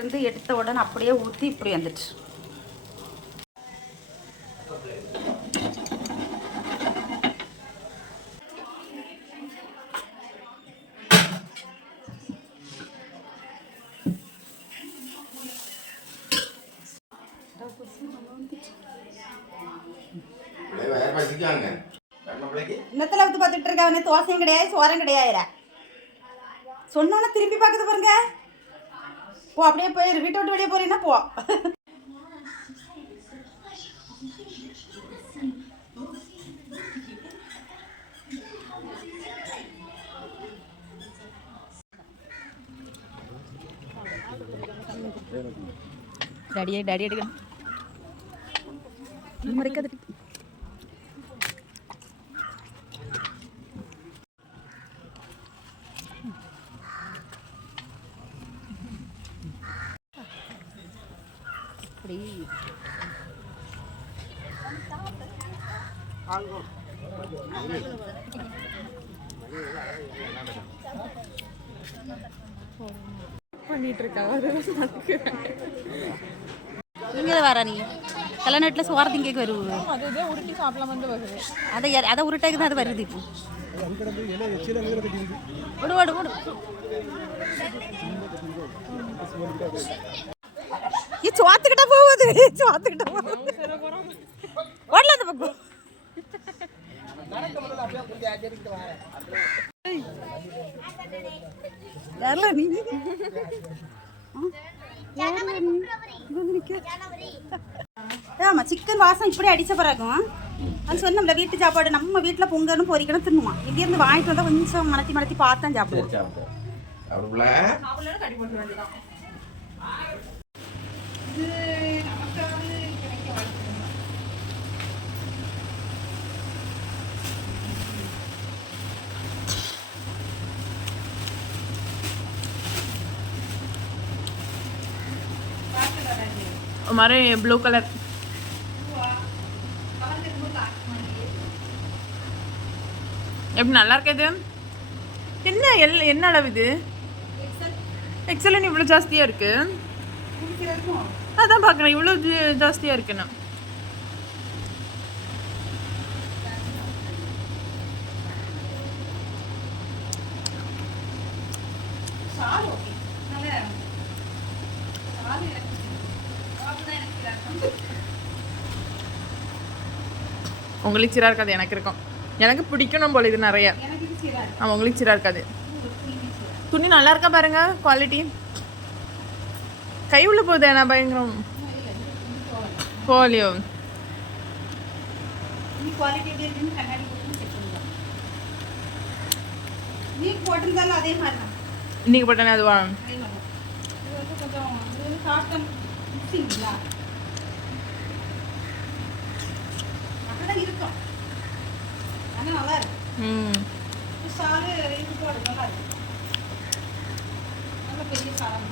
இருந்து எடுத்த உடனே அப்படியே ஊற்றி இப்படி வந்துட்டு. இன்னத்துல வந்து பார்த்துட்டு இருக்க அவனே தோசையும் கிடையாது சோறம் கிடையாது சொன்னோன்னா திரும்பி பார்க்குது பாருங்க. போ அப்படியே போயிரு, வீட்டை விட்டு வெளியே போறீங்கன்னா போ. டாடி எடுக்கணும் மறைக்காது. பண்ணிட்டு இருக்கா இங்கே வர நீ கல்யாணத்தில் சோறு திங்க வருது. அதுதான் உருட்டி சாப்பிடலாம் வந்து வருது. அதை உருட்டாக்கு தான் அது வருது. இப்போ ஓடு ஓடு ஓடு. சோத்துக்கிட்ட போகுது, சோத்துக்கிட்ட போகுது. ஓடல அந்த பக்கம். யாரல நீ? ஆமா சிக்கன் வாசம் இப்படி அடிச்ச பிறகும் அது சொன்னோம்ல வீட்டு சாப்பாடு நம்ம வீட்டில் பொங்கலும் பொரிக்கணும் தின்னுமா. இங்கேருந்து வாங்கிட்டு வந்தால் கொஞ்சம் மணத்தி பார்த்தான் சாப்பிடுவோம். हमारे ब्लू कलर எப்படி நல்லா இருக்குது? என்ன அளவு இது? எக்ஸல் இவ்வளோ ஜாஸ்தியாக இருக்கு. அதான் பார்க்குறேன் இவ்வளோ ஜாஸ்தியாக இருக்குன்னு. உங்களுக்கு சீராக இருக்காது, எனக்கு இருக்கும். எனக்கு பிடிக்கணும் போல இது நிறைய. ஆமாம் உங்களுக்கு சீராக இருக்காது. துணி நல்லா இருக்கா பாருங்க, குவாலிட்டி. கை உள்ள போகுது என்ன பயங்கரம் போலியோ. இன்னைக்கு போட்டேனே அதுவா? இருக்கும் நல்லா இருக்கும். சாரு இது போடு நல்லா இருக்கும். நல்ல பெரிய சாரம்.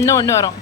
இன்னும் ஒன்று வரும்.